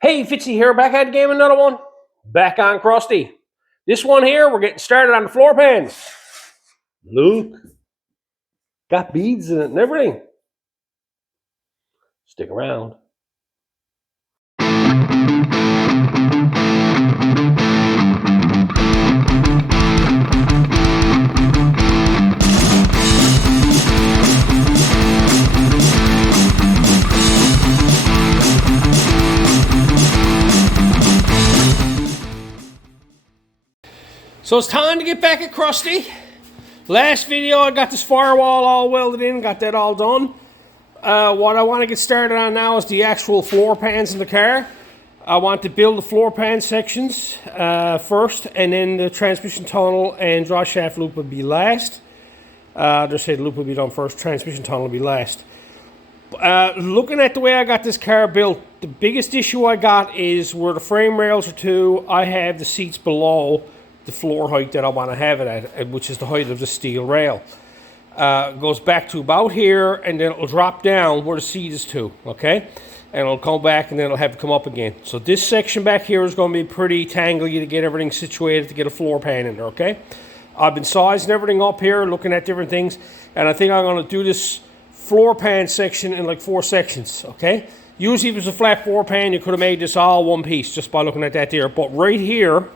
Hey, Fitzy here, back at the game, another one. Back on Crusty. This one here, we're getting started on the floor pans. Look, got beads in it and everything. Stick around. So it's time to get back at Crusty. Last video, I got this firewall all welded in, got that all done. What I want to get started on now is the actual floor pans in the car. I want to build the floor pan sections first, and then the transmission tunnel and draw shaft loop will be last. Just say the loop will be done first, transmission tunnel will be last. Looking at the way I got this car built, the biggest issue I got is where the frame rails are to, I have the seats below the floor height that I want to have it at, which is the height of the steel rail. Goes back to about here, and then it'll drop down where the seat is to, okay? And it'll come back, and then it'll have to come up again. So this section back here is going to be pretty tangly to get everything situated to get a floor pan in there, okay? I've been sizing everything up here, looking at different things, and I think I'm going to do this floor pan section in like 4 sections, okay? Usually if it was a flat floor pan, you could have made this all one piece just by looking at that there. But right here,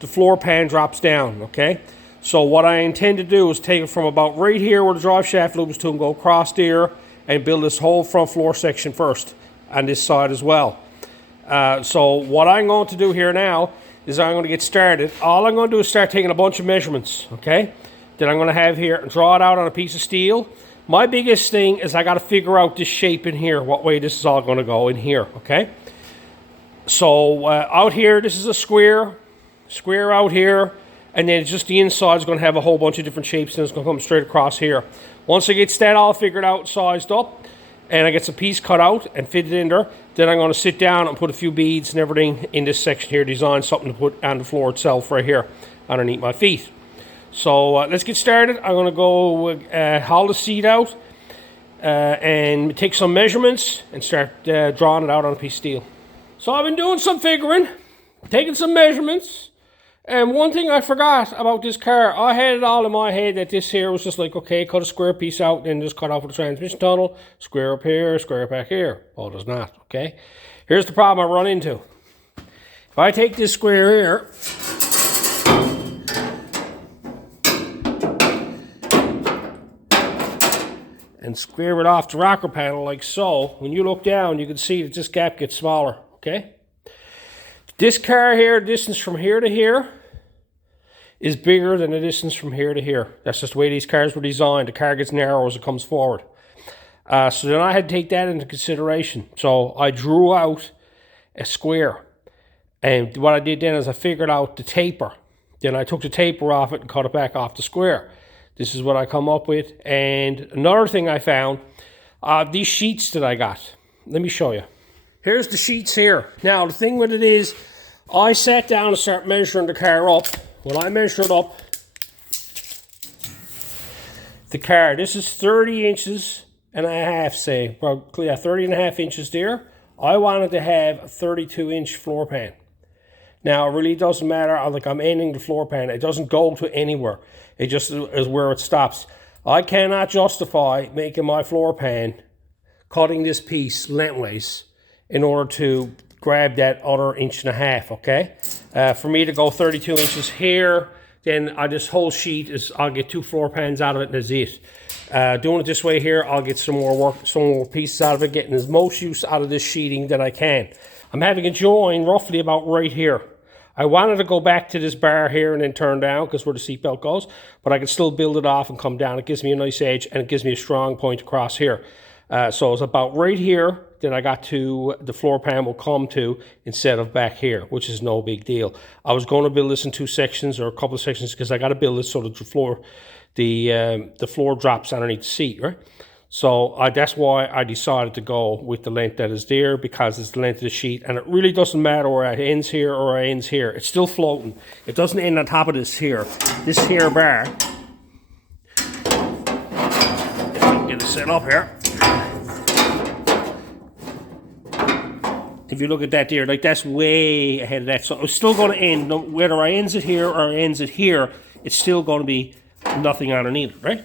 the floor pan drops down, okay? So what I intend to do is take it from about right here where the drive shaft loop is to, and go across there and build this whole front floor section first on this side as well. So what I'm going to do here now is I'm going to get started. All I'm going to do is start taking a bunch of measurements, okay? That I'm going to have here and draw it out on a piece of steel. My biggest thing is I got to figure out this shape in here, what way this is all going to go in here, okay? So out here, this is a square out here, and then just the inside is going to have a whole bunch of different shapes, and it's going to come straight across here. Once I get that all figured out, sized up, and I get some piece cut out and fitted in there, then I'm going to sit down and put a few beads and everything in this section here, design something to put on the floor itself right here underneath my feet. So let's get started. I'm going to go haul the seat out and take some measurements and start drawing it out on a piece of steel. So I've been doing some figuring, taking some measurements. And one thing I forgot about this car, I had it all in my head that this here was just like, okay, cut a square piece out, then just cut off with the transmission tunnel, square up here, square back here. Well, it does not, okay? Here's the problem I run into. If I take this square here, and square it off the rocker panel like so, when you look down, you can see that this gap gets smaller, okay? This car here, distance from here to here, is bigger than the distance from here to here. That's just the way these cars were designed. The car gets narrow as it comes forward. So then I had to take that into consideration. So I drew out a square. And what I did then is I figured out the taper. Then I took the taper off it and cut it back off the square. This is what I come up with. And another thing I found, these sheets that I got. Let me show you. Here's the sheets here. Now, the thing with it is, I sat down and started measuring the car up. When I measured up the car, this is 30 inches and a half, say. Well, yeah, 30 and a half inches there. I wanted to have a 32-inch floor pan. Now, it really doesn't matter. I'm ending the floor pan. It doesn't go to anywhere. It just is where it stops. I cannot justify making my floor pan, cutting this piece lengthways, in order to grab that other inch and a half, okay? For me to go 32 inches here, then this whole sheet is, I'll get 2 floor pans out of it, and that's it. Doing it this way here, I'll get some more pieces out of it, getting as most use out of this sheeting that I can. I'm having a join roughly about right here. I wanted to go back to this bar here and then turn down, because where the seatbelt goes, but I can still build it off and come down. It gives me a nice edge, and it gives me a strong point across here. So it's about right here that I got to, the floor pan will come to, instead of back here, which is no big deal. I was going to build this in 2 sections or a couple of sections, because I got to build this so that the floor drops underneath the seat, right? So that's why I decided to go with the length that is there, because it's the length of the sheet, and it really doesn't matter where it ends here or it ends here. It's still floating. It doesn't end on top of this here bar. If I can get it set up here. If you look at that there, like that's way ahead of that. So it's still going to end, whether I ends it here or ends it here, it's still going to be nothing underneath it, right?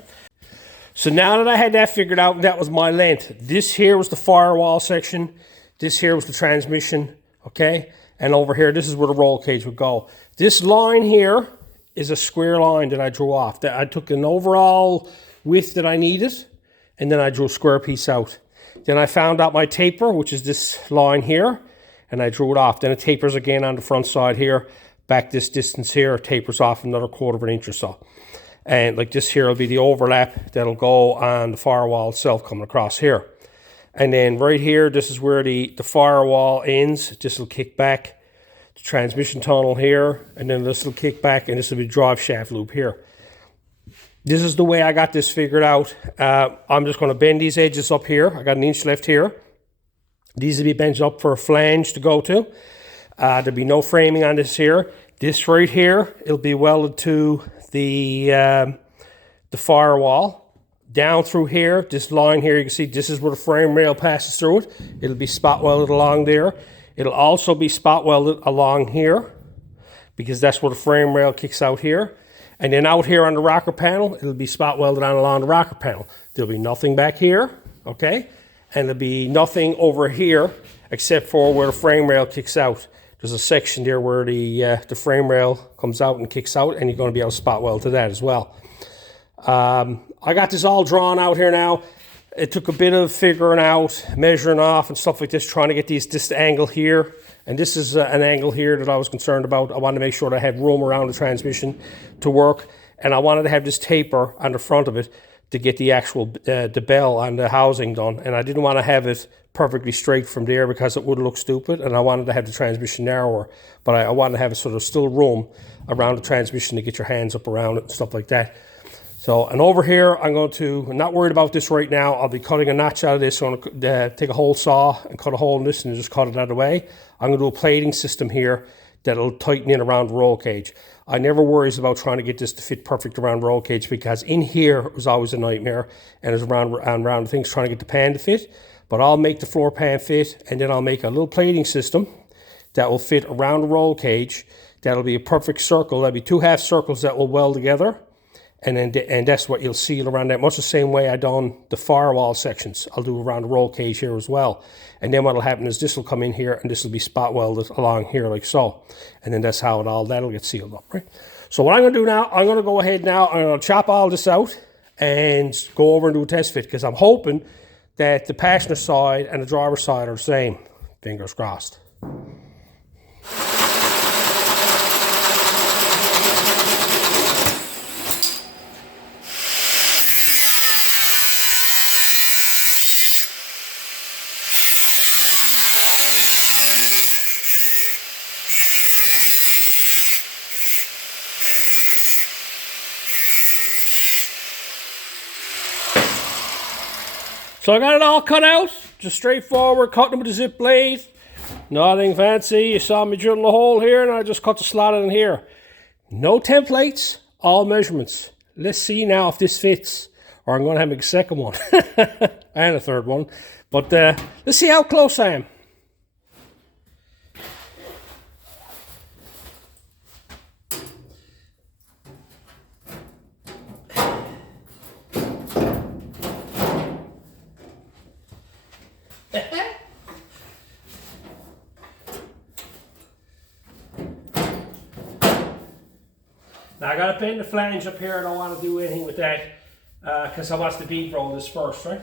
So now that I had that figured out, that was my length. This here was the firewall section. This here was the transmission, okay? And over here, this is where the roll cage would go. This line here is a square line that I drew off. That I took an overall width that I needed, and then I drew a square piece out. Then I found out my taper, which is this line here, and I drew it off. Then it tapers again on the front side here. Back this distance here, it tapers off another 1/4 inch or so. And like this here will be the overlap that'll go on the firewall itself coming across here. And then right here, this is where the firewall ends. This will kick back. The transmission tunnel here, and then this will kick back, and this will be drive shaft loop here. This is the way I got this figured out. I'm just going to bend these edges up here. I got 1 inch left here. These will be bent up for a flange to go to. There'll be no framing on this here. This right here, it'll be welded to the firewall. Down through here, this line here, you can see this is where the frame rail passes through it. It'll be spot welded along there. It'll also be spot welded along here, because that's where the frame rail kicks out here. And then out here on the rocker panel, it'll be spot welded on along the rocker panel. There'll be nothing back here, okay? And there'll be nothing over here except for where the frame rail kicks out. There's a section there where the frame rail comes out and kicks out, and you're going to be able to spot weld to that as well. I got this all drawn out here now. It took a bit of figuring out, measuring off and stuff like this, trying to get this angle here. And this is an angle here that I was concerned about. I wanted to make sure that I had room around the transmission to work. And I wanted to have this taper on the front of it to get the actual, the bell and the housing done. And I didn't want to have it perfectly straight from there because it would look stupid. And I wanted to have the transmission narrower. But I wanted to have a sort of still room around the transmission to get your hands up around it and stuff like that. So, and over here, I'm not worried about this right now. I'll be cutting a notch out of this. I'm going to take a hole saw and cut a hole in this and just cut it out of the way. I'm going to do a plating system here that'll tighten in around the roll cage. I never worries about trying to get this to fit perfect around the roll cage, because in here it was always a nightmare, and it's around things trying to get the pan to fit. But I'll make the floor pan fit, and then I'll make a little plating system that will fit around the roll cage. That'll be a perfect circle. That'll be 2 half circles that will weld together. And that's what you'll see around that, much the same way I done the firewall sections. I'll do around the roll cage here as well. And then what'll happen is this will come in here, and this will be spot welded along here like so. And then that's how that'll get sealed up, right? So what I'm going to do now, I'm going to go ahead now, I'm going to chop all this out and go over and do a test fit, because I'm hoping that the passenger side and the driver side are the same. Fingers crossed. So I got it all cut out, just straightforward, cutting with a zip blade, nothing fancy. You saw me drilling a hole here, and I just cut the slot in here. No templates, all measurements. Let's see now if this fits, or I'm going to have a second one and a third one. But let's see how close I am. Now I got to bend the flange up here. I don't want to do anything with that because I want the bead roll this first, right?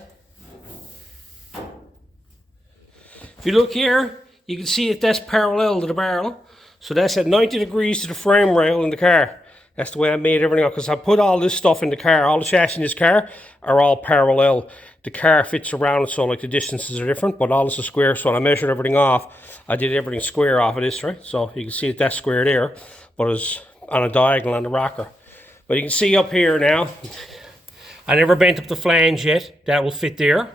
If you look here, you can see that that's parallel to the barrel. So that's at 90 degrees to the frame rail in the car. That's the way I made everything up, because I put all this stuff in the car. All the chassis in this car are all parallel. The car fits around it, so like the distances are different, but all this is square. So when I measured everything off, I did everything square off of this, right? So you can see that that's square there, but it's on a diagonal on the rocker. But you can see up here now, I never bent up the flange yet. That will fit there.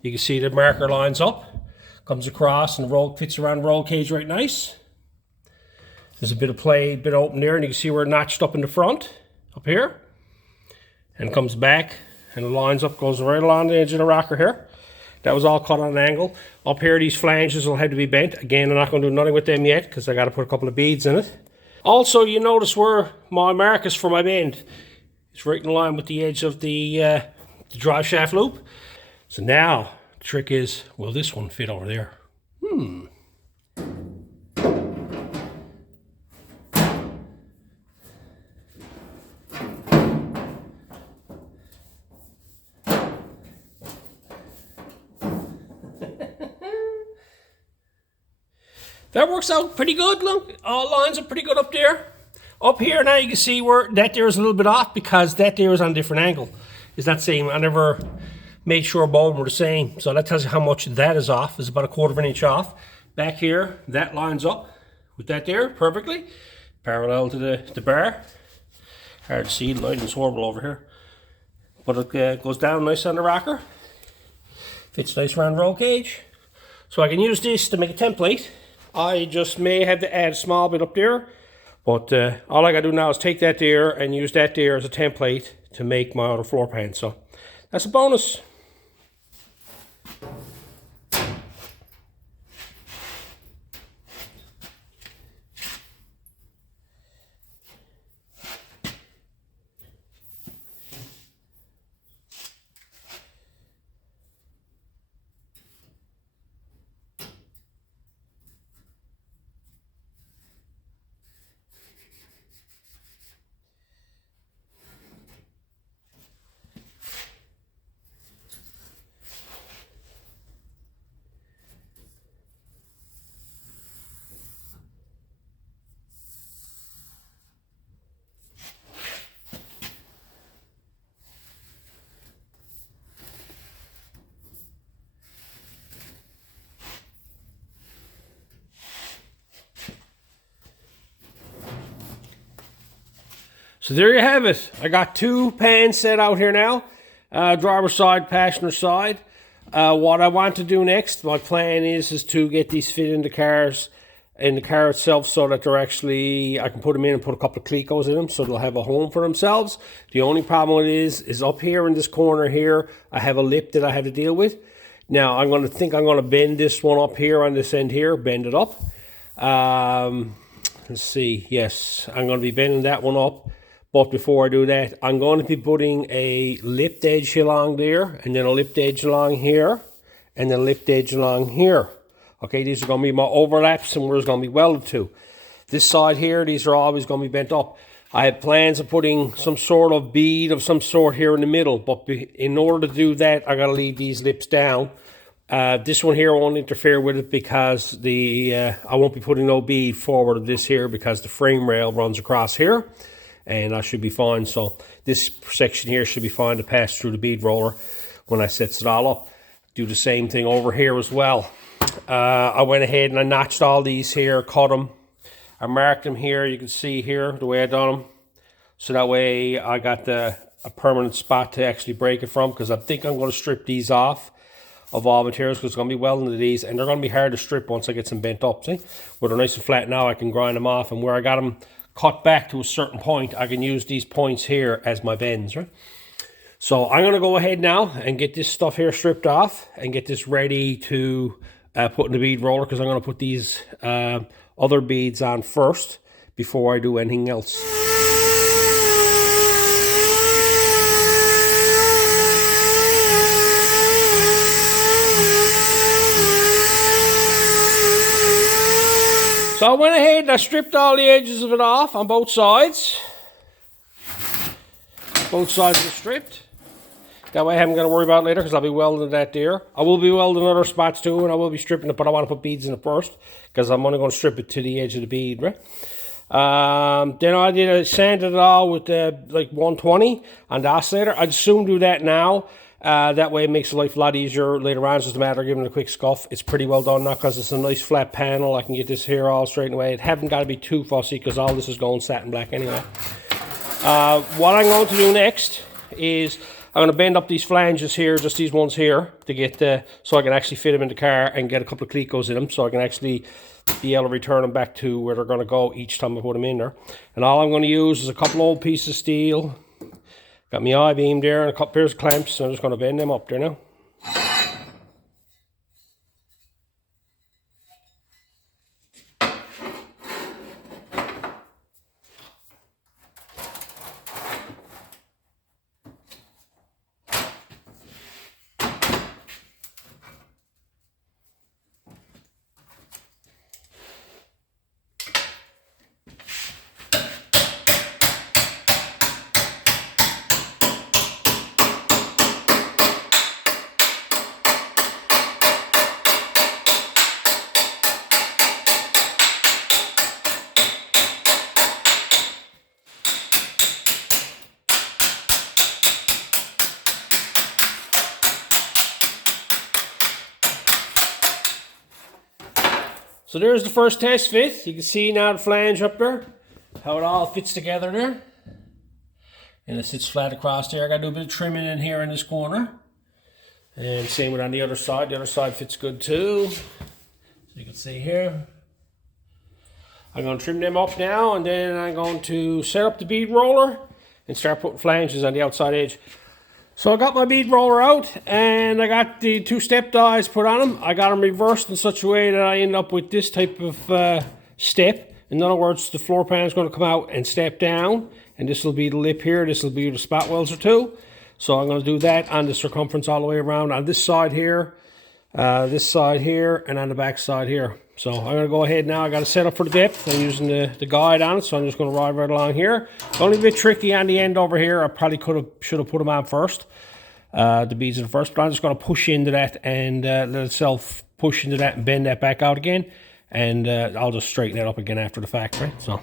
You can see the marker lines up, comes across, and the roll fits around the roll cage right nice. There's a bit of play, bit open there, and you can see where it notched up in the front, up here. And comes back, and it lines up, goes right along the edge of the rocker here. That was all cut on an angle. Up here, these flanges will have to be bent. Again, I'm not going to do nothing with them yet because I got to put a couple of beads in it. Also, you notice where my mark is for my bend. It's right in line with the edge of the drive shaft loop. So now, the trick is, will this one fit over there? That works out pretty good, look. All lines are pretty good up there. Up here now you can see where that there is a little bit off because that there is on a different angle. It's not same. I never made sure both were the same. So that tells you how much that is off. It's about a 1/4 inch off. Back here, that lines up with that there perfectly. Parallel to the bar. Hard to see, the light is horrible over here. But it goes down nice on the rocker. Fits nice around the roll cage. So I can use this to make a template. I just may have to add a small bit up there, but all I gotta do now is take that there and use that there as a template to make my other floor pan. So that's a bonus. So there you have it. I got 2 pans set out here now. Driver's side, passenger side. What I want to do next, my plan is to get these fit in the car itself so that they're actually, I can put them in and put a couple of clecos in them so they'll have a home for themselves. The only problem with it is up here in this corner here, I have a lip that I have to deal with. Now I'm going to bend this one up here on this end here, bend it up. Let's see, yes, I'm going to be bending that one up. But before I do that, I'm going to be putting a lipped edge along there, and then a lipped edge along here, and then a lipped edge along here. Okay, these are going to be my overlaps and where it's going to be welded to. This side here, these are always going to be bent up. I had plans of putting some sort of bead of some sort here in the middle, but in order to do that, I got to leave these lips down. This one here won't interfere with it because I won't be putting no bead forward of this here because the frame rail runs across here. And I should be fine. So this section here should be fine to pass through the bead roller when I sets it all up. Do the same thing over here as well. I went ahead and I notched all these here, cut them. I marked them here. You can see here the way I done them. So that way I got a permanent spot to actually break it from, because I think I'm going to strip these off of all materials because it's going to be welding to these, and they're going to be hard to strip once I get some bent up. See, where they're nice and flat now, I can grind them off, and where I got them cut back to a certain point, I can use these points here as my bends, right? So I'm going to go ahead now and get this stuff here stripped off and get this ready to put in the bead roller, because I'm going to put these other beads on first before I do anything else. So I went ahead and I stripped all the edges of it off on both sides. Both sides are stripped. That way I haven't got to worry about it later, because I'll be welding that there. I will be welding other spots too, and I will be stripping it, but I want to put beads in it first, because I'm only going to strip it to the edge of the bead, right? Then I sanded it all with like 120 on the oscillator. I'd soon do that now. That way it makes life a lot easier later on. It's just a matter of giving it a quick scuff. It's pretty well done now, because it's a nice flat panel. I can get this here all straightened away. It haven't got to be too fussy, because all this is going satin black anyway. What I'm going to do next is I'm going to bend up these flanges here, just these ones here, to get so I can actually fit them in the car and get a couple of clecos in them, so I can actually be able to return them back to where they're going to go each time I put them in there. And all I'm going to use is a couple old pieces of steel. Got my I-beam there and a couple pairs of clamps, so I'm just going to bend them up there now. So there's the first test fit. You can see now the flange up there, how it all fits together there. And it sits flat across there. I gotta do a bit of trimming in here in this corner. And same with on the other side. The other side fits good too. So you can see here. I'm going to trim them up now, and then I'm going to set up the bead roller and start putting flanges on the outside edge. So I got my bead roller out, and I got the 2-step dies put on them. I got them reversed in such a way that I end up with this type of step. In other words, the floor pan is going to come out and step down, and this will be the lip here. This will be the spot welds or two. So I'm going to do that on the circumference all the way around on this side here, and on the back side here. So I'm going to go ahead now. I got to set up for the depth. I'm using the guide on it, so I'm just going to ride right along here. It's only a bit tricky on the end over here. I probably should have put them on first, the beads in first, but I'm just going to push into that and let itself push into that and bend that back out again. And I'll just straighten it up again after the fact, right? So.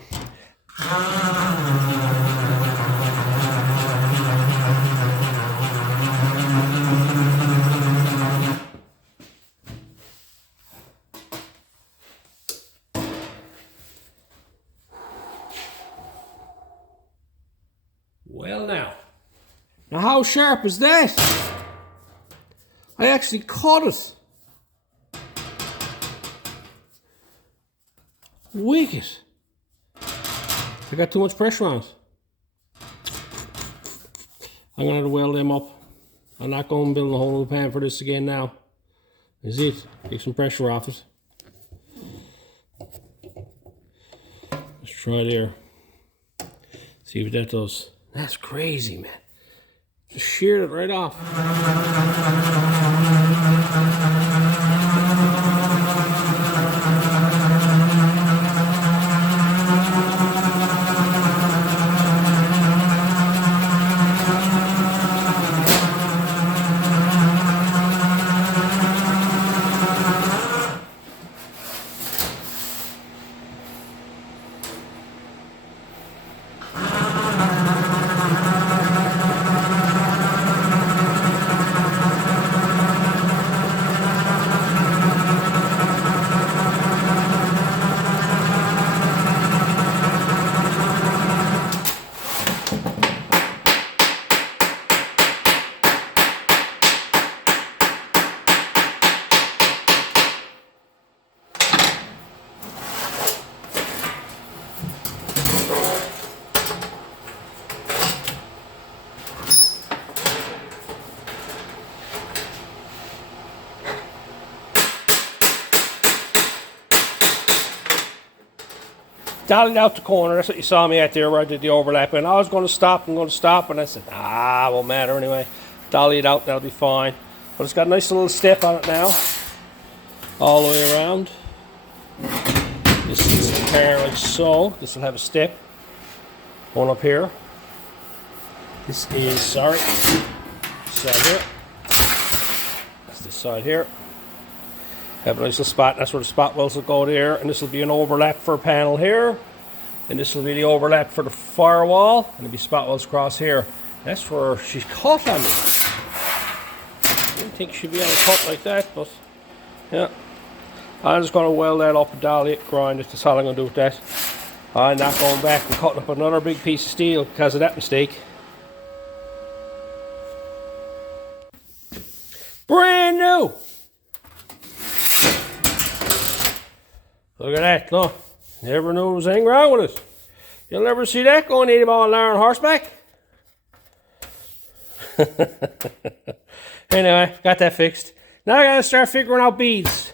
Well now how sharp is that? I actually caught it. Wicked. I got too much pressure on it. I'm going to have to weld them up. I'm not going to build a whole new pan for this again now. Is it? Take some pressure off it. Let's try there. See what that does. That's crazy, man. Just sheared it right off. Dollied out the corner. That's what you saw me at there where I did the overlap. And I was going to stop and I said, it won't matter anyway. Dolly it out, that'll be fine. But it's got a nice little step on it now. All the way around. This is a pair like so. This will have a step. One up here. This is, sorry, this side here. That's this side here. Have a nice little spot. That's where the spot welds will go there. And this will be an overlap for a panel here. And this will be the overlap for the firewall. And there'll be spot welds across here. That's where she's caught on me. I didn't think she'd be able to cut like that, but yeah. I'm just going to weld that up and dolly it, grind it. That's all I'm going to do with that. I'm not going back and cutting up another big piece of steel because of that mistake. Brand new! Look at that, look. Never knew there was anything wrong with it. You'll never see that going 80 mile an hour on horseback. Anyway, got that fixed. Now I gotta start figuring out beads.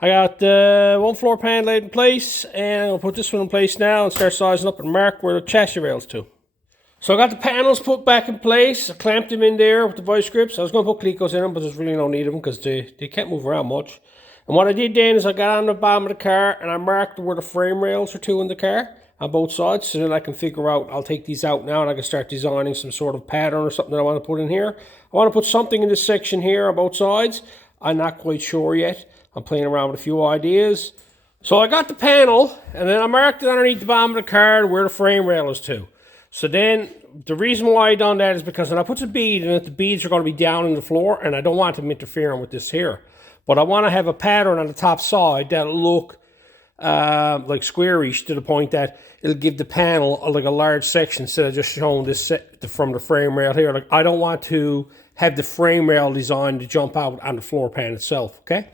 I got one floor pan laid in place, and I'm gonna put this one in place now and start sizing up and mark where the chassis rail's to. So I got the panels put back in place. I clamped them in there with the vice grips. I was gonna put Clecos in them, but there's really no need of them because they can't move around much. And what I did then is I got on the bottom of the car and I marked where the frame rails are to in the car on both sides, so then I can figure out, I'll take these out now and I can start designing some sort of pattern or something that I want to put in here. I want to put something in this section here on both sides. I'm not quite sure yet. I'm playing around with a few ideas. So I got the panel and then I marked it underneath the bottom of the car where the frame rail is to. So then the reason why I done that is because when I put the bead in it, the beads are going to be down in the floor and I don't want them interfering with this here. But I want to have a pattern on the top side that'll look like squarish, to the point that it'll give the panel like a large section instead of just showing this from the frame rail here. Like, I don't want to have the frame rail design to jump out on the floor pan itself, okay?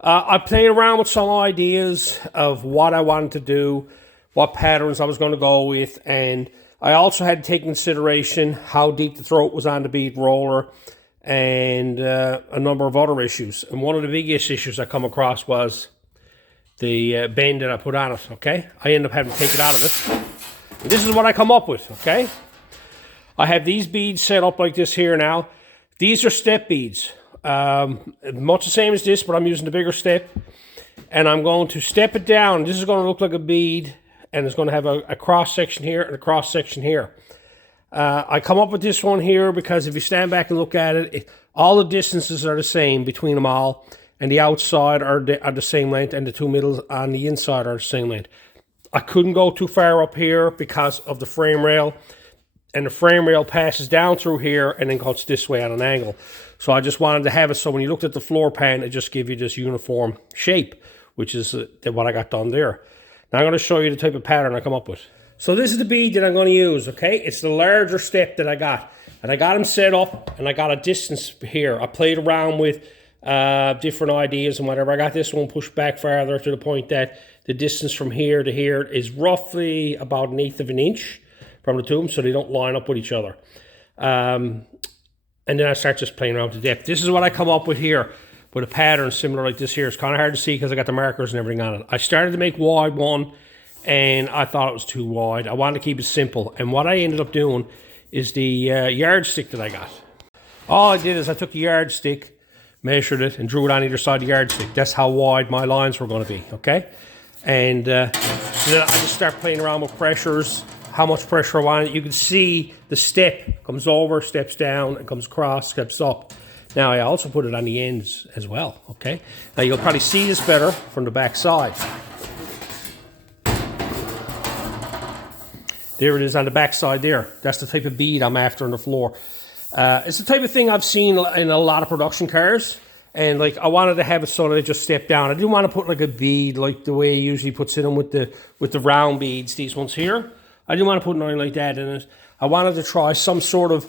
I played around with some ideas of what I wanted to do, what patterns I was going to go with, and I also had to take into consideration how deep the throat was on the bead roller and a number of other issues. And one of the biggest issues I come across was the bend that I put on it, okay? I ended up having to take it out of it. And this is what I come up with, okay? I have these beads set up like this here now. These are step beads. Much the same as this, but I'm using the bigger step. And I'm going to step it down. This is going to look like a bead, and it's going to have a cross section here and a cross section here. I come up with this one here because if you stand back and look at it, all the distances are the same between them all, and the outside are the same length, and the two middles on the inside are the same length. I couldn't go too far up here because of the frame rail, and the frame rail passes down through here and then cuts this way at an angle. So I just wanted to have it so when you looked at the floor pan, it just give you this uniform shape, which is what I got done there. Now I'm going to show you the type of pattern I come up with. So this is the bead that I'm going to use, okay? It's the larger step that I got. And I got them set up, and I got a distance here. I played around with different ideas and whatever. I got this one pushed back farther to the point that the distance from here to here is roughly about 1/8 of an inch from the two of them, so they don't line up with each other. And then I start just playing around with the depth. This is what I come up with here, with a pattern similar like this here. It's kind of hard to see because I got the markers and everything on it. I started to make wide one, and I thought it was too wide. I wanted to keep it simple. And what I ended up doing is the yardstick that I got. All I did is I took the yardstick, measured it, and drew it on either side of the yardstick. That's how wide my lines were going to be, okay? And so then I just start playing around with pressures, how much pressure I wanted. You can see the step comes over, steps down, and comes across, steps up. Now I also put it on the ends as well, okay? Now you'll probably see this better from the back side. There it is on the back side there. That's the type of bead I'm after on the floor. It's the type of thing I've seen in a lot of production cars. And like I wanted to have it so that it just stepped down. I didn't want to put like a bead like the way he usually puts it in with the round beads, these ones here. I didn't want to put nothing like that in it. I wanted to try some sort of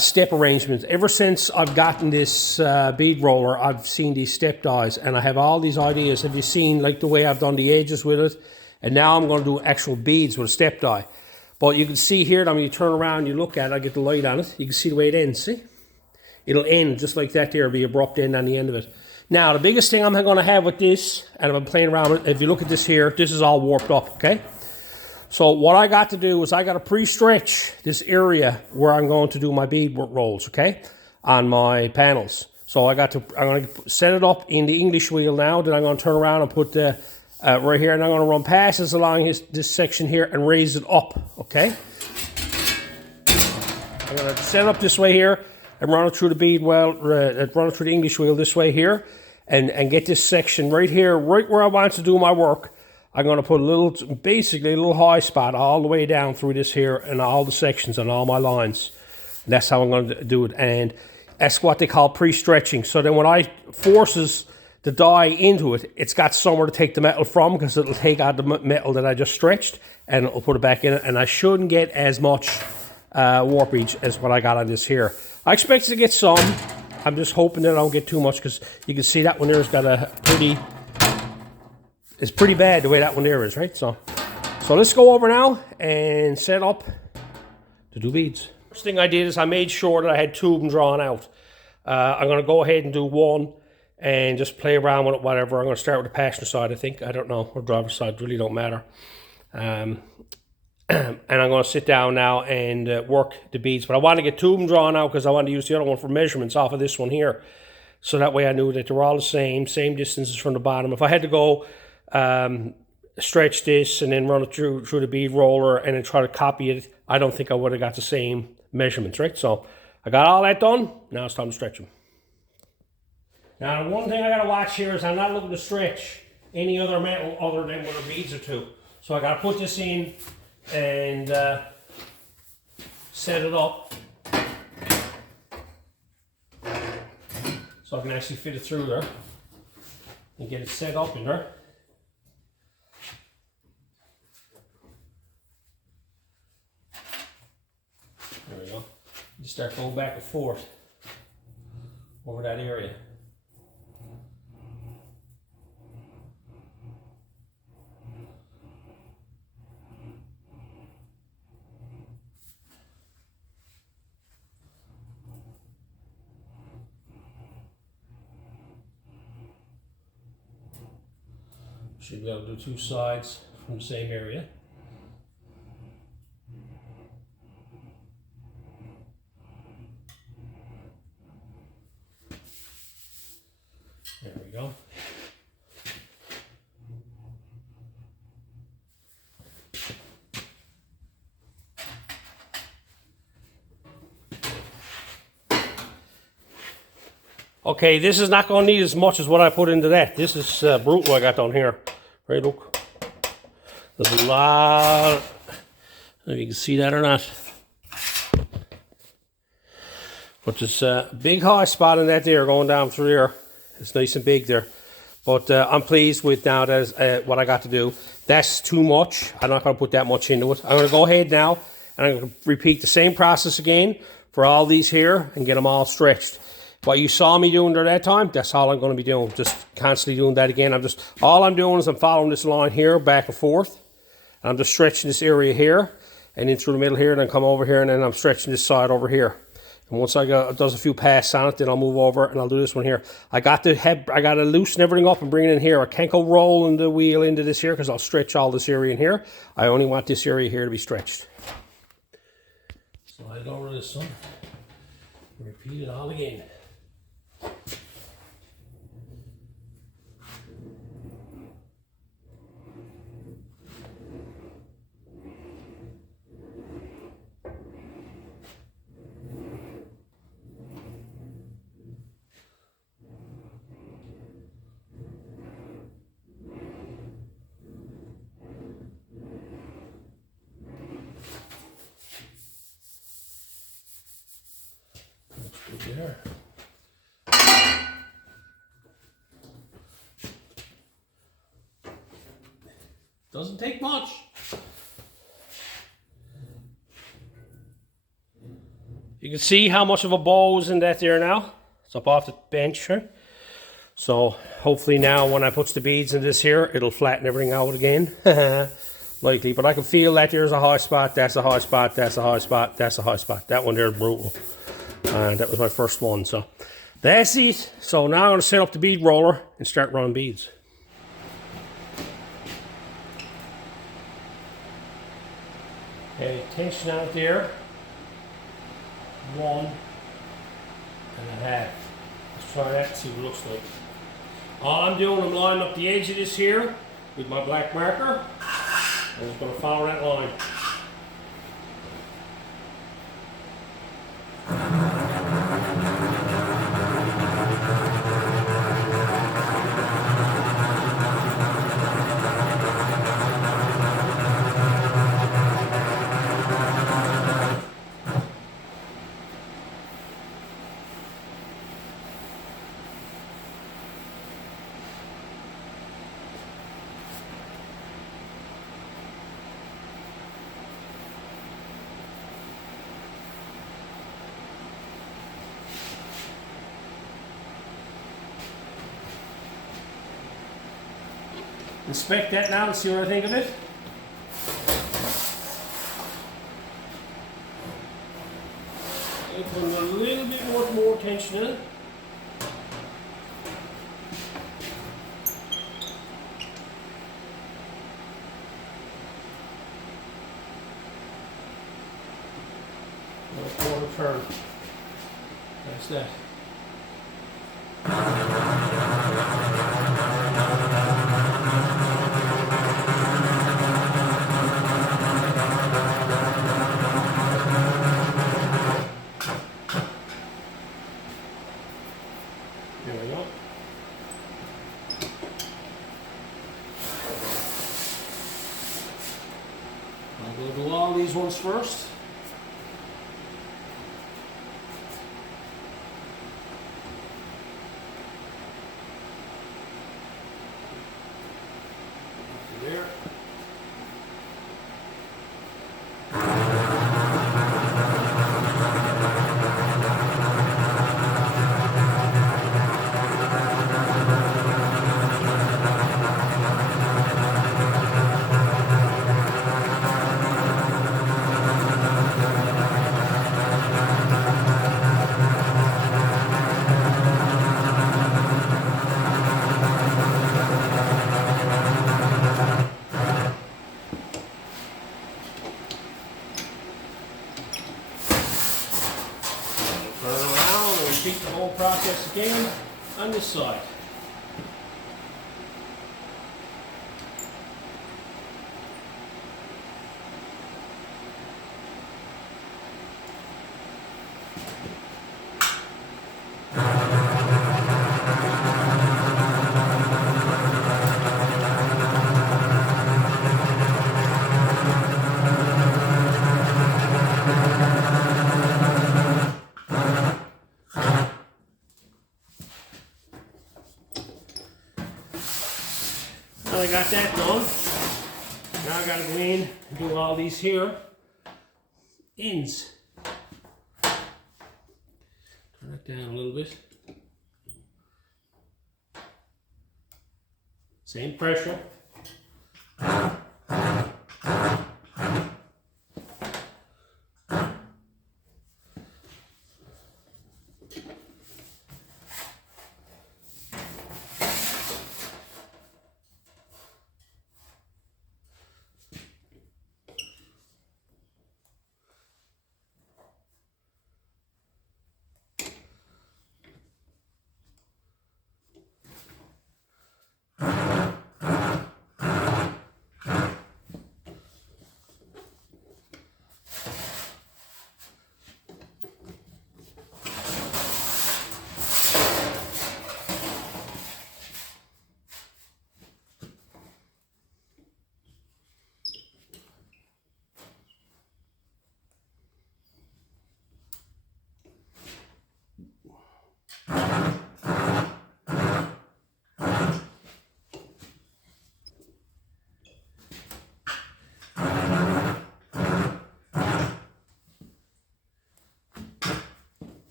step arrangement. Ever since I've gotten this bead roller, I've seen these step dies, and I have all these ideas. Have you seen like the way I've done the edges with it? And now I'm going to do actual beads with a step die. But you can see here that when you turn around, you look at it, I get the light on it. You can see the way it ends, see? It'll end just like that there, be abrupt end on the end of it. Now, the biggest thing I'm going to have with this, and I've been playing around with it, if you look at this here, this is all warped up, okay? So what I got to do is I got to pre-stretch this area where I'm going to do my bead rolls, okay, on my panels. So I'm going to set it up in the English wheel now. Then I'm going to turn around and put the right here, and I'm going to run passes along this section here and raise it up, okay? I'm going to set it up this way here and run it through the bead weld, run it through the English wheel this way here, and get this section right here, right where I want to do my work. I'm going to put basically a little high spot all the way down through this here and all the sections and all my lines. And that's how I'm going to do it. And that's what they call pre-stretching. So then when I forces the die into it, it's got somewhere to take the metal from, because it'll take out the metal that I just stretched and it'll put it back in it. And I shouldn't get as much warpage as what I got on this here. I expect to get some. I'm just hoping that I don't get too much, because you can see that one there's got a pretty... It's pretty bad the way that one there is, right? So let's go over now and set up to do beads. First thing I did is I made sure that I had two of them drawn out. I'm going to go ahead and do one and just play around with it, whatever. I'm going to start with the passenger side, I think. I don't know, or driver's side, really don't matter. And I'm going to sit down now and work the beads. But I want to get two of them drawn out because I want to use the other one for measurements off of this one here. So that way I knew that they're all the same distances from the bottom. If I had to go stretch this and then run it through the bead roller and then try to copy it, I don't think I would have got the same measurements, right? So I got all that done. Now it's time to stretch them. Now the one thing I got to watch here is I'm not looking to stretch any other metal other than where the beads are to. So I got to put this in and set it up so I can actually fit it through there and get it set up in there. You start going back and forth over that area. Should be able to do two sides from the same area. There we go. Okay, this is not going to need as much as what I put into that. This is brutal I got down here. Right, look. There's a lot. I don't know if you can see that or not. But there's a big high spot in that there going down through there. It's nice and big there. But I'm pleased with now that what I got to do. That's too much. I'm not going to put that much into it. I'm going to go ahead now and I'm going to repeat the same process again for all these here and get them all stretched. What you saw me doing during that time, that's all I'm going to be doing. Just constantly doing that again. All I'm doing is I'm following this line here back and forth. And I'm just stretching this area here and in through the middle here, and then come over here, and then I'm stretching this side over here. And once I does a few passes on it, then I'll move over and I'll do this one here. I got to loosen everything up and bring it in here. I can't go rolling the wheel into this here because I'll stretch all this area in here. I only want this area here to be stretched. Slide over this one. Repeat it all again. There. Doesn't take much. You can see how much of a bow is in that there now. It's up off the bench here. So hopefully now when I put the beads in this here, it'll flatten everything out again. Likely, but I can feel that there's a high spot, that's a high spot, that's a high spot, that's a high spot. That one there is brutal. And that was my first one, so that's it. So now I'm going to set up the bead roller and start running beads. Okay, tension out there. 1.5. Let's try that and see what it looks like. All I'm doing, I'm lining up the edge of this here with my black marker. I'm just going to follow that line. Inspect that now and see what I think of it. Put a little bit more tension in it. Quarter turn. That's that. There we go. I'll go do all these ones first. There. process again on this side. I got that done. Now I gotta go in and do all these here ends. Turn it down a little bit. Same pressure.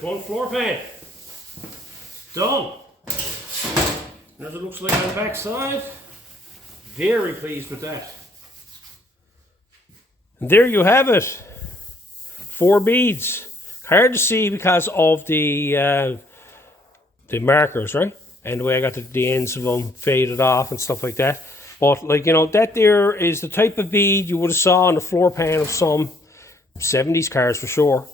One floor pan. Done. And as it looks like on the back side, very pleased with that. And there you have it. 4 beads. Hard to see because of the markers, right? And the way I got the ends of them faded off and stuff like that. But like, you know, that there is the type of bead you would have saw on the floor pan of some 70s cars for sure.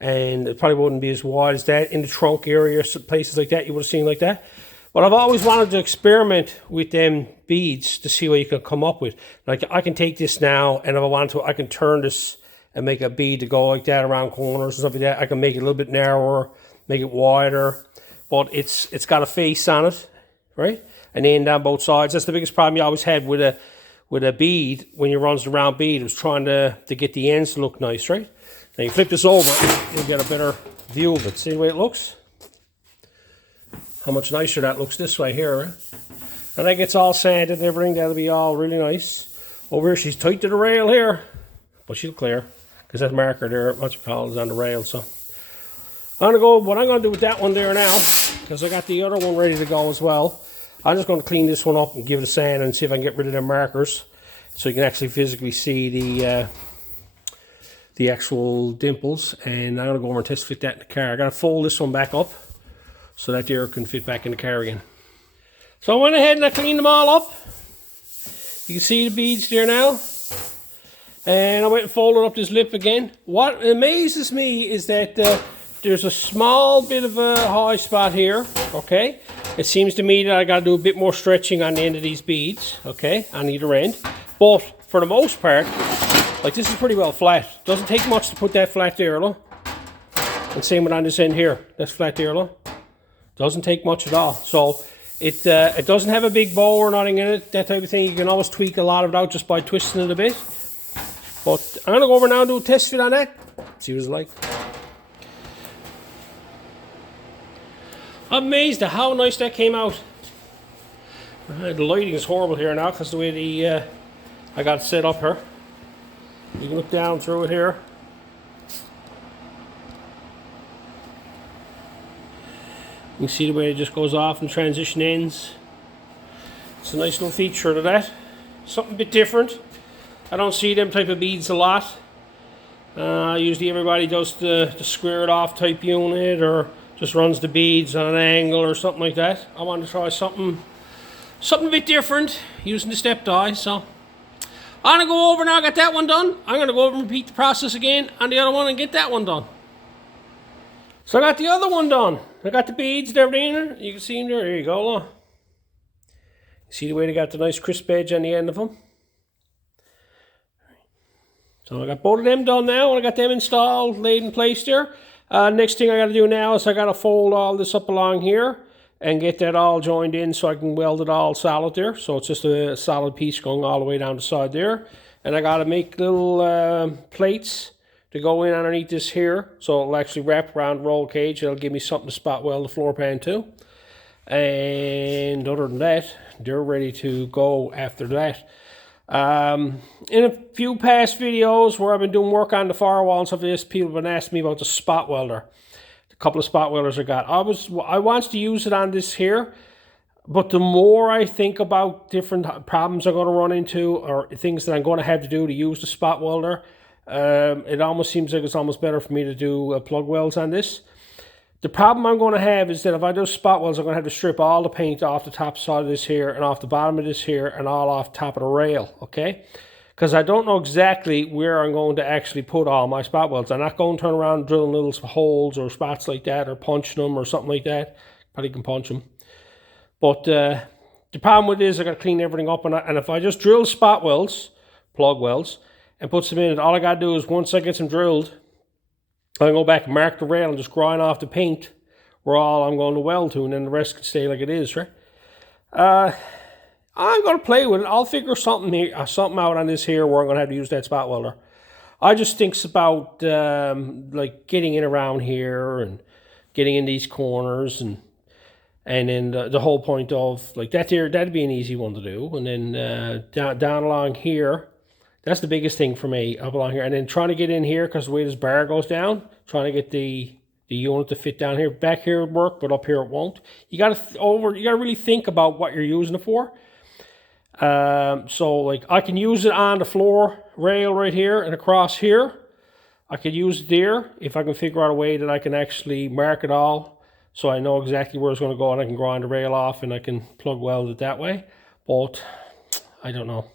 And it probably wouldn't be as wide as that in the trunk area, places like that you would have seen like that. But I've always wanted to experiment with them beads to see what you can come up with. Like I can take this now, and if I want to, I can turn this and make a bead to go like that around corners and stuff like that. I can make it a little bit narrower, make it wider, but it's got a face on it, right? And then down both sides. That's the biggest problem you always had with a bead when you run the round bead. It was trying to get the ends to look nice, right? Now you flip this over, you'll get a better view of it. See the way it looks? How much nicer that looks this way here, right? And that gets all sanded and everything. That'll be all really nice. Over here, she's tight to the rail here, but she'll clear because that marker there, what you call it, is on the rail. So I'm gonna go. What I'm gonna do with that one there now, because I got the other one ready to go as well. I'm just gonna clean this one up and give it a sand and see if I can get rid of them markers, so you can actually physically see the actual dimples. And I'm gonna go over and test fit that in the car. I gotta fold this one back up so that there can fit back in the car again. So I went ahead and I cleaned them all up. You can see the beads there now. And I went and folded up this lip again. What amazes me is that there's a small bit of a high spot here, okay? It seems to me that I gotta do a bit more stretching on the end of these beads, okay, on either end. But for the most part, like this is pretty well flat. Doesn't take much to put that flat there, look. And same with on this end here. That's flat there, look. Doesn't take much at all. So it doesn't have a big bow or nothing in it, that type of thing. You can always tweak a lot of it out just by twisting it a bit. But I'm gonna go over now and do a test fit on that. See what it's like. I'm amazed at how nice that came out. The lighting is horrible here now because the way I got it set up here. You can look down through it here. You can see the way it just goes off and transition ends. It's a nice little feature to that. Something a bit different. I don't see them type of beads a lot. Usually everybody does the square it off type unit or just runs the beads on an angle or something like that. I wanted to try something a bit different using the step die. So I'm going to go over now, I got that one done. I'm going to go over and repeat the process again on the other one and get that one done. So I got the other one done. I got the beads and everything in there. You can see them there. There you go. Look. See the way they got the nice crisp edge on the end of them? So I got both of them done now, and I got them installed, laid in place there. Next thing I got to do now is I got to fold all this up along here and get that all joined in so I can weld it all solid there. So it's just a solid piece going all the way down the side there. And I got to make little plates to go in underneath this here, so it'll actually wrap around the roll cage. It'll give me something to spot weld the floor pan to. And other than that, they're ready to go after that. In a few past videos where I've been doing work on the firewall and stuff like this, people have been asking me about the spot welder. A couple of spot welders I got. I want to use it on this here, but the more I think about different problems I'm going to run into or things that I'm going to have to do to use the spot welder, it almost seems like it's almost better for me to do plug welds on this. The problem I'm going to have is that if I do spot welds, I'm going to have to strip all the paint off the top side of this here and off the bottom of this here and all off the top of the rail, okay? Because I don't know exactly where I'm going to actually put all my spot welds. I'm not going to turn around drilling little holes or spots like that or punching them or something like that. Probably can punch them. But the problem with it is I got to clean everything up, and if I just drill spot welds, plug welds, and put some in it, all I got to do is once I get them drilled, I can go back and mark the rail and just grind off the paint where all I'm going to weld to, and then the rest can stay like it is, right? I'm going to play with it. I'll figure something out on this here where I'm going to have to use that spot welder. I just think about like getting in around here and getting in these corners, and then the whole point of like that there, that'd be an easy one to do. And then down along here, that's the biggest thing for me, up along here. And then trying to get in here, because the way this bar goes down, trying to get the unit to fit down here. Back here would work, but up here it won't. You gotta really think about what you're using it for. So like I can use it on the floor rail right here and across here. I could use it there if I can figure out a way that I can actually mark it all so I know exactly where it's going to go, and I can grind the rail off and I can plug weld it that way. But I don't know.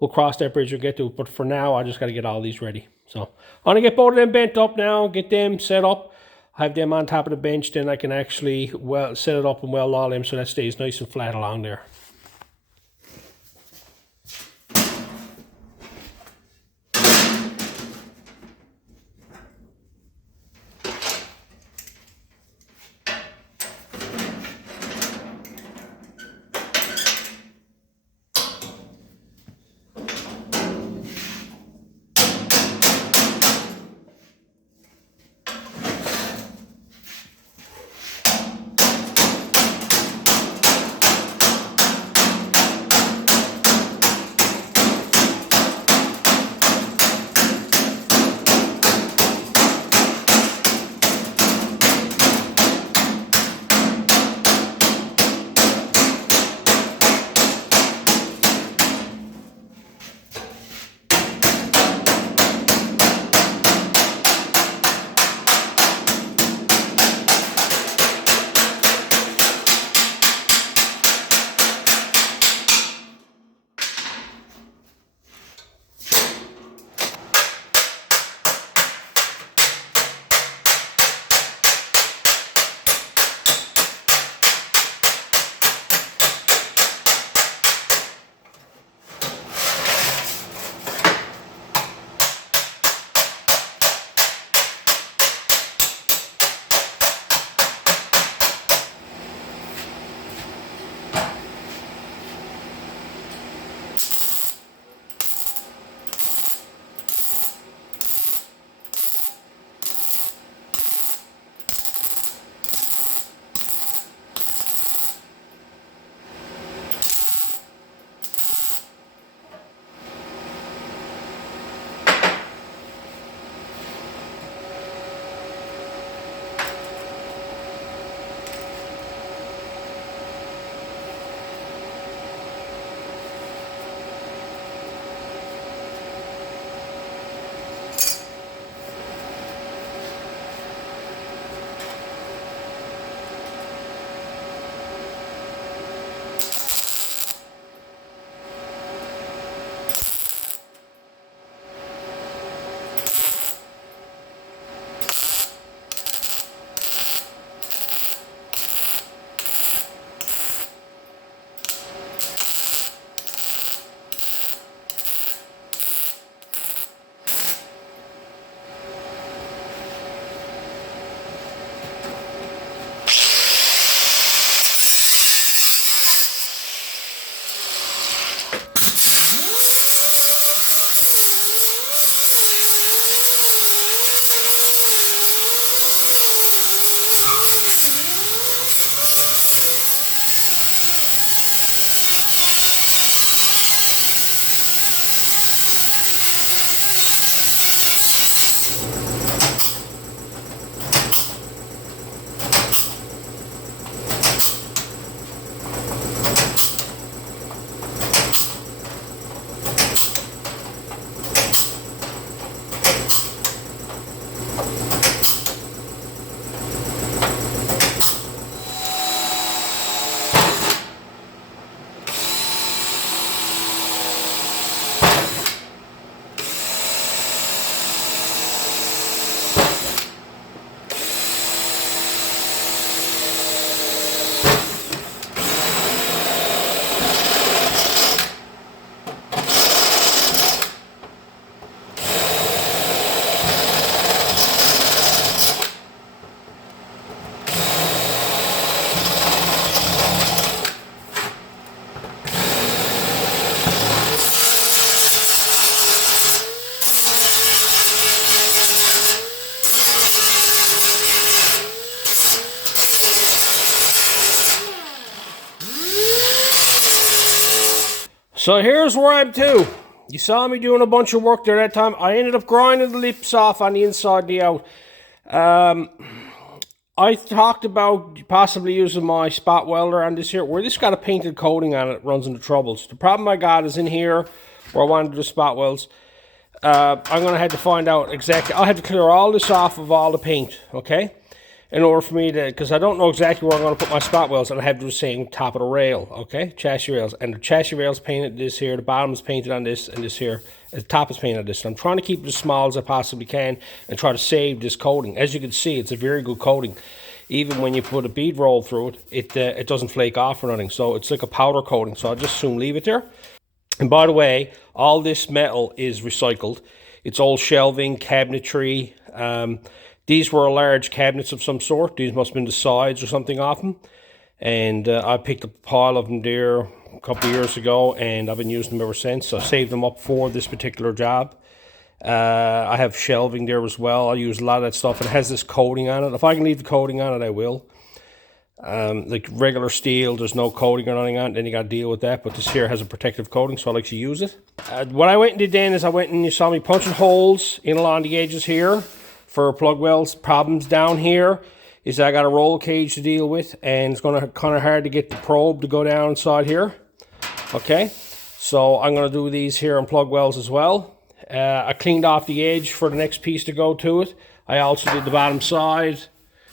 We'll cross that bridge and get to it. But for now, I just got to get all these ready. So I'm going to get both of them bent up now, get them set up, have them on top of the bench. Then I can actually set it up and weld all them so that stays nice and flat along there. So here's where I'm to. You saw me doing a bunch of work there that time. I ended up grinding the lips off on the inside and the out. I talked about possibly using my spot welder on this here, where this got a painted coating on it, runs into troubles. The problem I got is in here, where I wanted to do spot welds. I'm going to have to find out exactly. I'll have to clear all this off of all the paint, okay? In order for me to, because I don't know exactly where I'm going to put my spot welds, and I have to do the same top of the rail, okay? Chassis rails. And the chassis rail's painted this here, the bottom is painted on this, and this here, the top is painted on this. And I'm trying to keep it as small as I possibly can and try to save this coating. As you can see, it's a very good coating. Even when you put a bead roll through it, it doesn't flake off or anything. So it's like a powder coating, so I'll just soon leave it there. And by the way, all this metal is recycled. It's old shelving, cabinetry. These were large cabinets of some sort. These must have been the sides or something off them. And I picked up a pile of them there a couple of years ago, and I've been using them ever since. So I saved them up for this particular job. I have shelving there as well. I use a lot of that stuff. It has this coating on it. If I can leave the coating on it, I will. Like regular steel, there's no coating or anything on it, then you got to deal with that. But this here has a protective coating, so I like to use it. What I went and did then is I went and you saw me punching holes in along the edges here for plug welds. Problems down here is I got a roll cage to deal with, and it's going to kind of hard to get the probe to go down inside here. Okay, so I'm going to do these here on plug welds as well. I cleaned off the edge for the next piece to go to it. I also did the bottom side.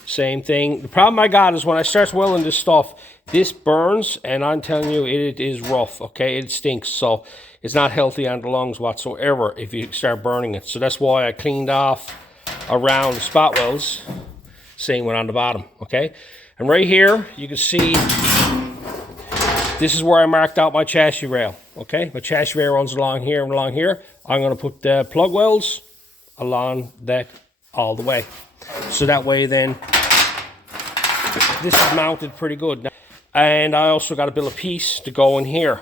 Same thing. The problem I got is when I start welding this stuff, this burns, and I'm telling you, it is rough, okay? It stinks, so it's not healthy on the lungs whatsoever if you start burning it. So that's why I cleaned off around the spot welds, same one on the bottom, okay? And right here, you can see, this is where I marked out my chassis rail, okay? My chassis rail runs along here and along here. I'm going to put the plug welds along that all the way. So that way then, this is mounted pretty good. And I also got to build a piece to go in here.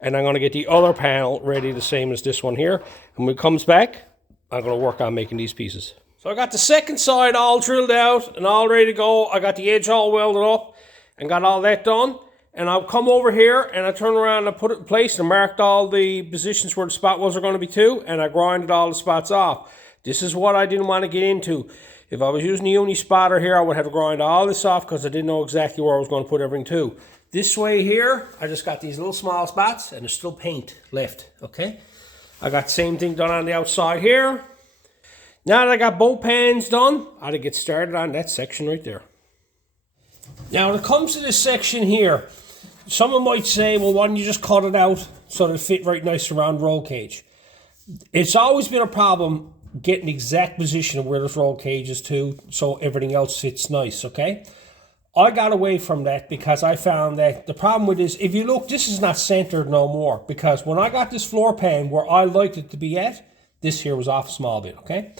And I'm going to get the other panel ready the same as this one here. And when it comes back, I'm going to work on making these pieces. So I got the second side all drilled out and all ready to go. I got the edge all welded up and got all that done. And I'll come over here and I turn around and I put it in place and marked all the positions where the spot welds are going to be too. And I grinded all the spots off. This is what I didn't want to get into. If I was using the uni spotter here, I would have to grind all this off because I didn't know exactly where I was going to put everything to. This way here, I just got these little small spots and there's still paint left, okay? I got the same thing done on the outside here. Now that I got both pans done, I ought to get started on that section right there. Now when it comes to this section here, someone might say, well, why don't you just cut it out so that it fit right nice around roll cage? It's always been a problem getting the exact position of where this roll cage is to, so everything else fits nice, okay? I got away from that because I found that the problem with this, if you look, this is not centered no more, because when I got this floor pan where I liked it to be at, this here was off a small bit, okay?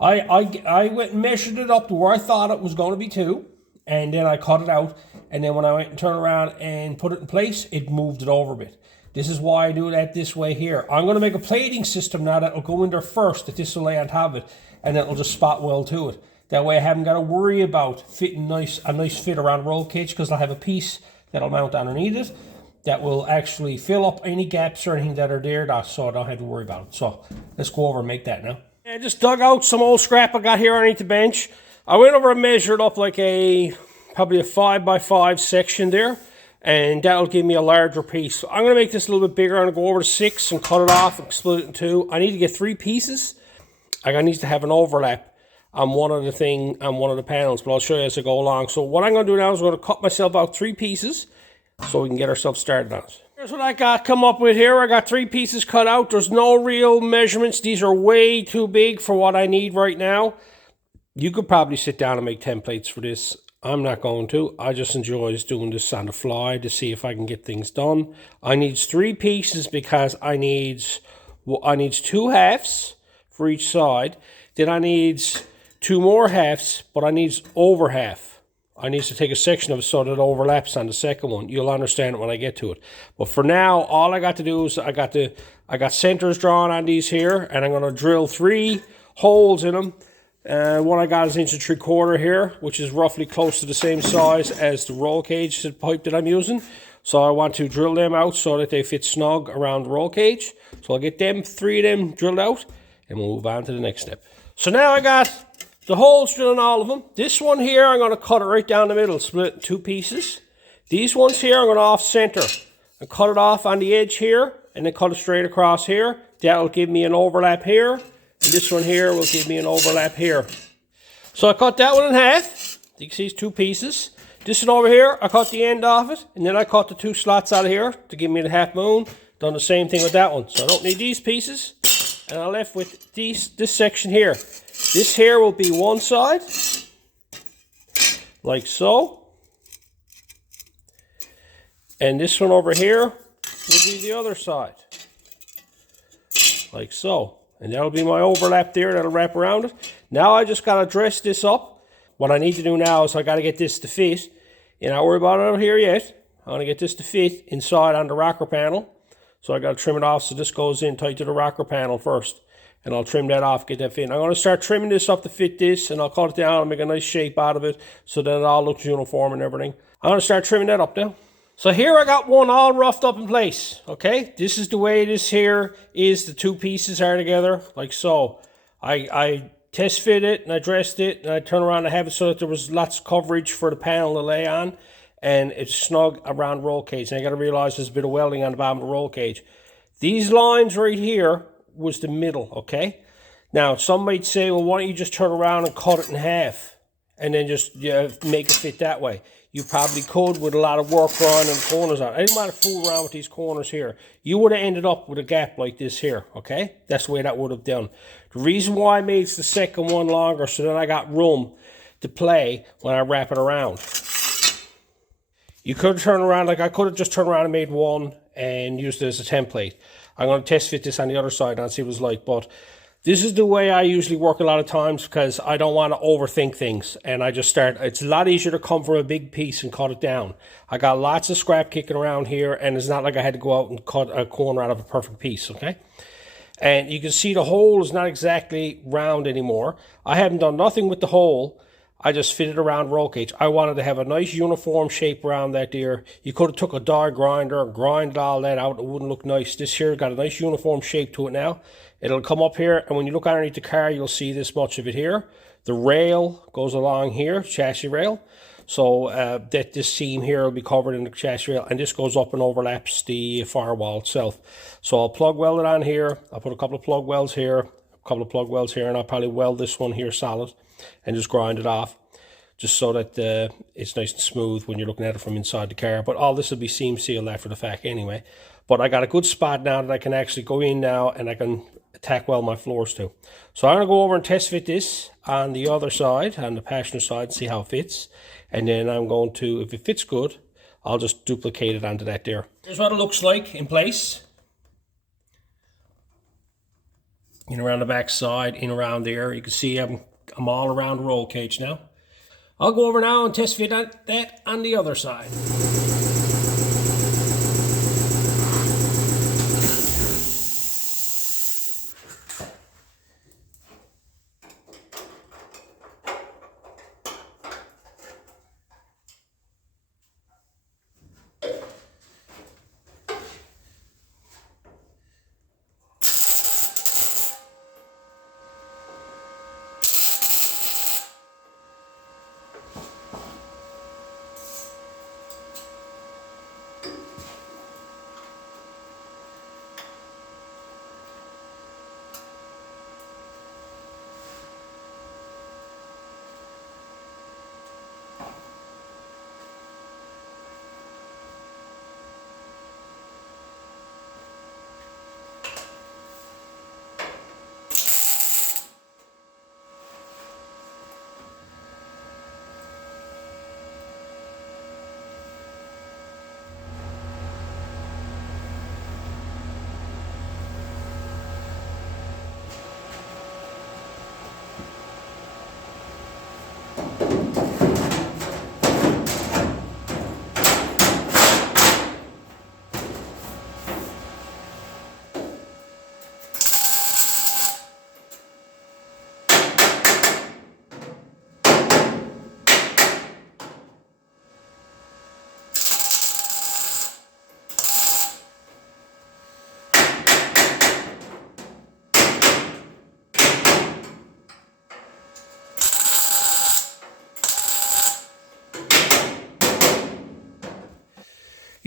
I went and measured it up to where I thought it was going to be to, and then I cut it out, and then when I went and turned around and put it in place, it moved it over a bit. This is why I do that this way here. I'm going to make a plating system now that will go in there first, that this will lay on top of it, and then it'll just spot weld to it. That way I haven't got to worry about fitting a nice fit around roll cage, because I'll have a piece that'll mount underneath it that will actually fill up any gaps or anything that are there, so I don't have to worry about it. So let's go over and make that now. I just dug out some old scrap I got here underneath the bench. I went over and measured up like probably a 5x5 section there. And that'll give me a larger piece. So I'm going to make this a little bit bigger. I'm going to go over to 6 and cut it off and split it in 2. I need to get 3 pieces. I need to have an overlap on one of the panels, but I'll show you as I go along. So what I'm going to do now is I'm going to cut myself out 3 pieces so we can get ourselves started on it. Here's what I got come up with here. I got 3 pieces cut out. There's no real measurements. These are way too big for what I need right now. You could probably sit down and make templates for this. I'm not going to. I just enjoy doing this on the fly to see if I can get things done. I need 3 pieces because I need 2 halves for each side. Then I need 2 more halves, but I need over half. I need to take a section of it so that it overlaps on the second one. You'll understand it when I get to it. But for now, all I got to do is I got centers drawn on these here, and I'm going to drill 3 holes in them. One I got is 1 3/4 here, which is roughly close to the same size as the roll cage pipe that I'm using. So I want to drill them out so that they fit snug around the roll cage. So I'll get them, 3 of them drilled out, and we'll move on to the next step. So now I got the holes drilled in all of them. This one here, I'm going to cut it right down the middle, split it in 2 pieces. These ones here, I'm going to off center and cut it off on the edge here, and then cut it straight across here. That'll give me an overlap here, and this one here will give me an overlap here. So I cut that one in half. You can see it's 2 pieces. This one over here, I cut the end off it, and then I cut the 2 slots out of here to give me the half moon. Done the same thing with that one. So I don't need these pieces, and I'm left with this section here. This here will be one side, like so. And this one over here will be the other side, like so. And that'll be my overlap there, that'll wrap around it. Now I just gotta dress this up. What I need to do now is I gotta get this to fit. You're not worried about it out here yet. I want to get this to fit inside on the rocker panel. So I got to trim it off so this goes in tight to the rocker panel first. And I'll trim that off, get that fit. I'm going to start trimming this up to fit this, and I'll cut it down and make a nice shape out of it so that it all looks uniform and everything. I'm going to start trimming that up now. So here I got one all roughed up in place, okay? This is the way this here is. The 2 pieces are together, like so. I test fit it, and I dressed it, and I turned around and have it so that there was lots of coverage for the panel to lay on, and it's snug around roll cage. And I got to realize there's a bit of welding on the bottom of the roll cage. These lines right here was the middle, okay? Now, some might say, well, why don't you just turn around and cut it in half, and then just make it fit that way? You probably could with a lot of work on and corners on. I didn't want to fool around with these corners here. You would have ended up with a gap like this here, okay? That's the way that would have done. The reason why I made the second one longer, so then I got room to play when I wrap it around. You could turn around, like I could have just turned around and made one and used it as a template. I'm going to test fit this on the other side and see what it's like, but this is the way I usually work a lot of times because I don't want to overthink things, and I just start. It's a lot easier to come from a big piece and cut it down. I got lots of scrap kicking around here, and it's not like I had to go out and cut a corner out of a perfect piece, okay? And you can see the hole is not exactly round anymore. I haven't done nothing with the hole. I just fit it around roll cage. I wanted to have a nice uniform shape around that there. You could have took a die grinder and grinded all that out. It wouldn't look nice. This here got a nice uniform shape to it now. It'll come up here, and when you look underneath the car, you'll see this much of it here. The rail goes along here, chassis rail. So that this seam here will be covered in the chassis rail, and this goes up and overlaps the firewall itself. So I'll plug weld it on here. I'll put a couple of plug welds here, a couple of plug welds here, and I'll probably weld this one here solid and just grind it off, just so that it's nice and smooth when you're looking at it from inside the car. But all this will be seam sealed after the fact anyway. But I got a good spot now that I can actually go in now and I can tack weld my floors to. So I'm going to go over and test fit this on the other side, on the passenger side, and see how it fits. And then I'm going to, if it fits good, I'll just duplicate it onto that there. Here's what it looks like in place. In around the back side, in around there. You can see I'm all around the roll cage now. I'll go over now and test fit that on the other side.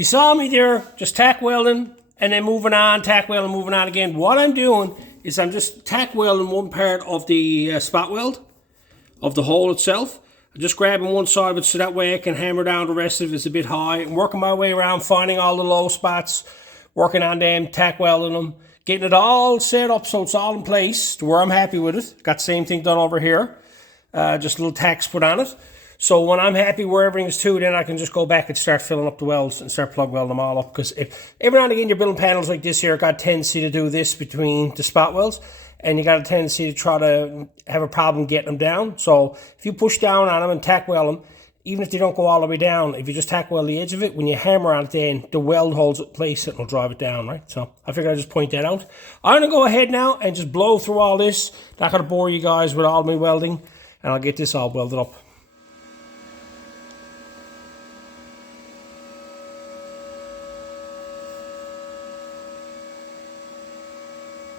You saw me there, just tack welding and then moving on, tack welding, moving on again. What I'm doing is I'm just tack welding one part of the spot weld of the hole itself. I'm just grabbing one side of it so that way I can hammer down the rest of it. It's a bit high. I'm working my way around, finding all the low spots, working on them, tack welding them, getting it all set up so it's all in place to where I'm happy with it. Got the same thing done over here. Just little tacks put on it. So when I'm happy where everything is to, then I can just go back and start filling up the welds and start plug welding them all up. Because every now and again you're building panels like this here, got a tendency to do this between the spot welds, and you got a tendency to try to have a problem getting them down. So if you push down on them and tack weld them, even if they don't go all the way down, if you just tack weld the edge of it, when you hammer on it then, the weld holds it in place and it'll drive it down, right? So I figured I'd just point that out. I'm going to go ahead now and just blow through all this. Not going to bore you guys with all my welding, and I'll get this all welded up.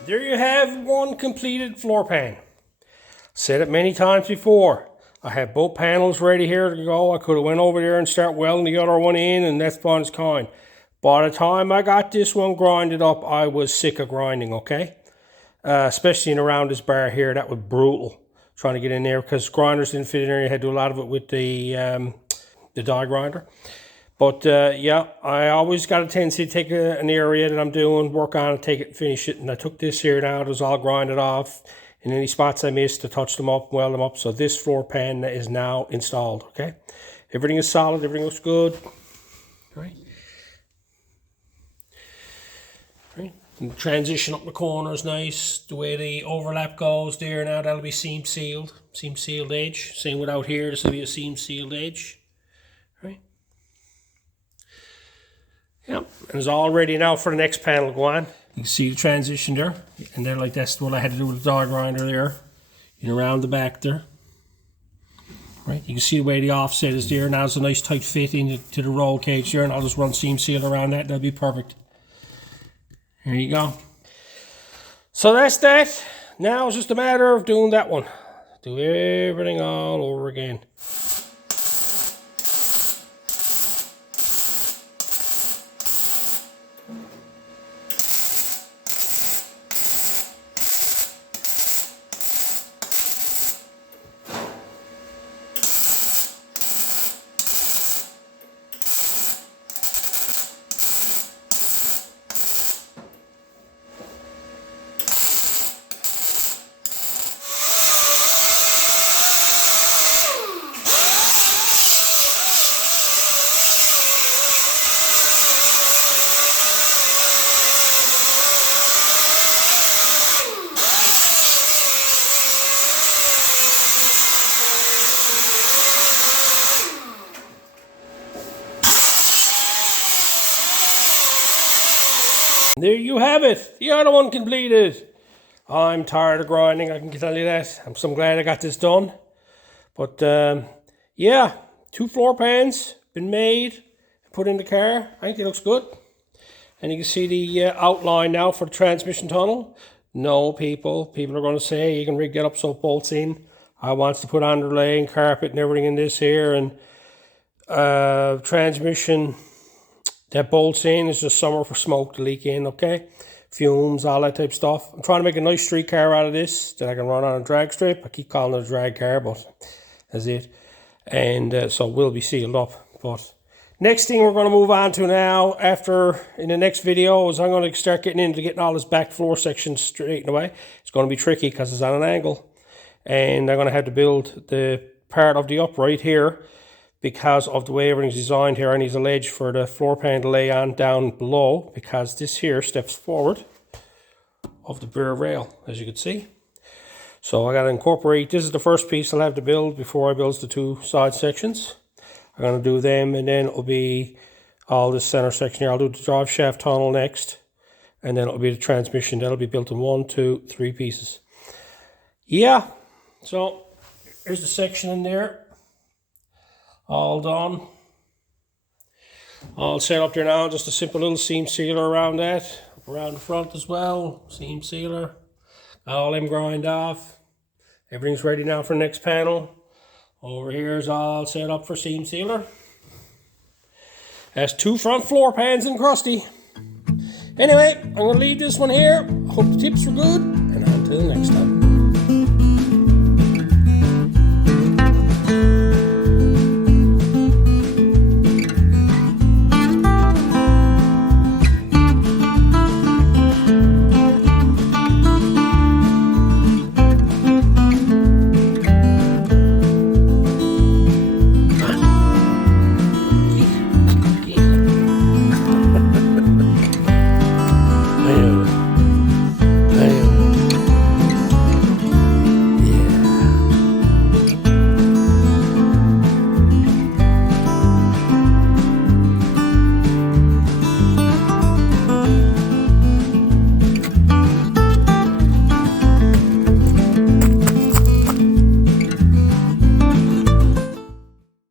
There you have one completed floor pan. Said it many times before. I have both panels ready here to go. I could have went over there and start welding the other one in, and that's one's kind. By the time I got this one grinded up, I was sick of grinding, okay? Especially in around this bar here, that was brutal. Trying to get in there because grinders didn't fit in there. You had to do a lot of it with the die grinder. But yeah, I always got a tendency to take an area that I'm doing, work on it, take it, finish it. And I took this here now, it was all grinded off. In any spots I missed, to touch them up, weld them up. So this floor pan is now installed, okay? Everything is solid, everything looks good. Right. Right. And the transition up the corner is nice. The way the overlap goes there now, that'll be seam sealed edge. Same with out here, this will be a seam sealed edge. Right. Yep, and it's all ready now for the next panel to go on. You can see the transition there, and then like that's what I had to do with the die grinder there, and around the back there. Right, you can see the way the offset is there. Now it's a nice tight fit into the roll cage there, and I'll just run seam seal around that. That'll be perfect. There you go. So that's that. Now it's just a matter of doing that one. Do everything all over again. There you have it, the other one completed. I'm tired of grinding, I can tell you that. I'm so glad I got this done. But yeah, 2 floor pans been made, put in the car. I think it looks good. And you can see the outline now for the transmission tunnel. No, people are going to say you can rig that up so it bolts in. I wants to put underlaying carpet and everything in this here, and transmission that bolts in is just somewhere for smoke to leak in, okay? Fumes, all that type of stuff. I'm trying to make a nice street car out of this that I can run on a drag strip. I keep calling it a drag car, but that's it. And so it will be sealed up. But next thing we're going to move on to now, after in the next video, is I'm going to start getting into getting all this back floor section straightened away. It's going to be tricky because it's on an angle. And I'm going to have to build the part of the upright here, because of the way everything's designed here. I need a ledge for the floor pan to lay on down below, because this here steps forward of the bare rail, as you can see. So I got to incorporate, this is the first piece I'll have to build before I build the 2 side sections. I'm going to do them, and then it'll be all this center section here. I'll do the drive shaft tunnel next, and then it'll be the transmission. That'll be built in 1, 2, 3 pieces. Yeah, so here's the section in there. All done. All set up there now. Just a simple little seam sealer around that. Around the front as well. Seam sealer. All them grind off. Everything's ready now for the next panel. Over here is all set up for seam sealer. That's 2 front floor pans in Crusty. Anyway, I'm going to leave this one here. Hope the tips were good, and until next time.